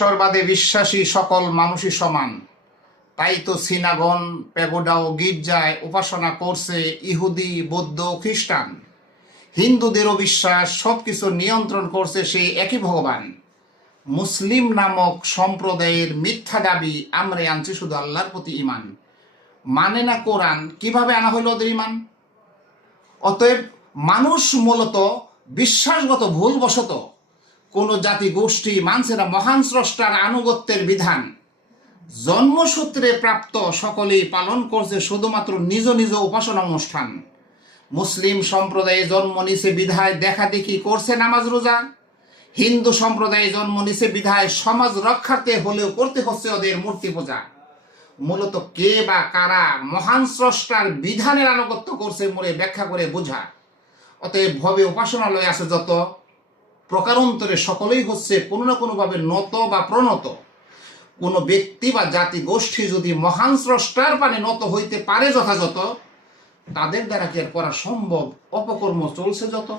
ঈশ্বরবাদে বিশ্বাসী সকল মানুষই সমান। তাই তো সিনাগন, প্যাগোডা ও গির্জায় উপাসনা করছে ইহুদি, বৌদ্ধ, খ্রিস্টান। হিন্দুদেরও বিশ্বাস সবকিছু নিয়ন্ত্রণ করছে সেই একই ভগবান। মুসলিম নামক সম্প্রদায়ের মিথ্যা দাবি, আমরা আনছি শুধু আল্লাহর প্রতি ইমান। মানে না কোরআন, কিভাবে আনা হইল ওদের ইমান? অতএব মানুষ মূলত বিশ্বাসগত ভুলবশত কোনো জাতি গোষ্ঠী মানছে না মহান স্রষ্টার আনুগত্যের বিধান। জন্মসূত্রে প্রাপ্ত সকলেই পালন করছে শুধুমাত্র নিজ নিজ উপাসনা অনুষ্ঠান। মুসলিম সম্প্রদায়ে জন্ম নিছে বিধায় দেখা দেখি করছে নামাজ রোজা। হিন্দু সম্প্রদায়ে জন্ম নিছে বিধায় সমাজ রক্ষার্থে হলেও করতে হচ্ছে ওদের মূর্তি পূজা। মূলত কে বা কারা মহান স্রষ্টার বিধানের আনুগত্য করছে মোরে ব্যাখ্যা করে বোঝা। অতএব ভবে উপাসনালয় আছে যত, প্রকারান্তরে সকলেই হচ্ছে কোনো না কোনোভাবে নত বা প্রণত। কোনো ব্যক্তি বা জাতি গোষ্ঠী যদি মহান স্রষ্টার পানে নত হইতে পারে যথাযথ, তাদের দ্বারা কি আর করা সম্ভব? অপকর্ম চলছে যত।